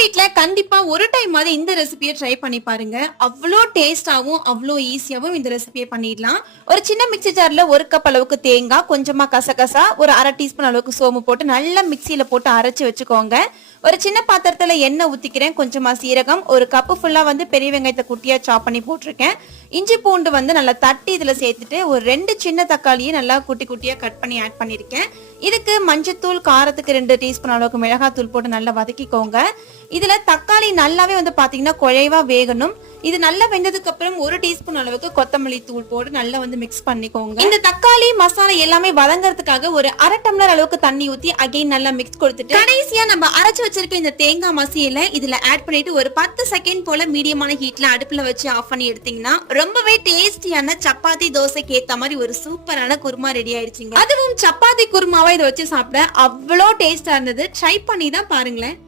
வீட்ல கண்டிப்பா ஒரு டைம் மாதிரி இந்த ரெசிபியை ட்ரை பண்ணி பாருங்க. அவ்வளோ டேஸ்டாவும் அவ்வளோ ஈஸியாவும் இந்த ரெசிபியை பண்ணிடலாம். ஒரு சின்ன மிக்ஸி ஜார்ல 1 கப் அளவுக்கு தேங்காய், கொஞ்சமா கசகசா, ஒரு 1/2 டீஸ்பூன் அளவுக்கு சோம்பு போட்டு நல்லா மிக்ஸியில போட்டு அரைச்சு வச்சுக்கோங்க. ஒரு சின்ன பாத்திரத்துல எண்ணெய் ஊத்திக்கிறேன், கொஞ்சமா சீரகம், ஒரு கப்பு ஃபுல்லா வந்து பெரிய வெங்காயத்தை குட்டியா சாப் பண்ணி போட்டிருக்கேன். இஞ்சி பூண்டு வந்து நல்லா தட்டி இதுல சேர்த்துட்டு ஒரு 2 சின்ன தக்காளியை நல்லா குட்டி குட்டியா கட் பண்ணி ஆட் பண்ணிருக்கேன். இதுக்கு மஞ்சத்தூள், காரத்துக்கு 2 டீஸ்பூன் அளவுக்கு மிளகாத்தூள் போட்டு நல்லா வதக்கிக்கோங்க. இதுல தக்காளி நல்லாவே வந்து பாத்தீங்கன்னா குழைவா வேகணும். இது நல்லா வெந்ததுக்கு அப்புறம் 1 டீஸ்பூன் அளவுக்கு கொத்தமல்லி தூள் போட்டு நல்லா வந்து மிக்ஸ் பண்ணிக்கோங்க. இந்த தக்காளி மசாலா எல்லாமே வதங்கறதுக்காக ஒரு 1/2 டம்ளர் அளவுக்கு தண்ணி ஊத்தி அகைன் நல்லா மிக்ஸ் கொடுத்துட்டு கடைசியா நம்ம அரைச்சு வச்சிருக்க இந்த தேங்காய் மசியல இதுல ஆட் பண்ணிட்டு ஒரு 10 செகண்ட் போல மீடியமான ஹீட்ல அடுப்புல வச்சு ஆஃப் பண்ணி எடுத்தீங்கன்னா ரொம்பவே டேஸ்டியான சப்பாத்தி தோசைக்கு ஏத்த மாதிரி ஒரு சூப்பரான குருமா ரெடி ஆயிடுச்சுங்க. அதுவும் சப்பாத்தி குருமாவா இதை வச்சு சாப்பிட அவ்வளோ டேஸ்டா இருந்தது. ட்ரை பண்ணி தான் பாருங்களேன்.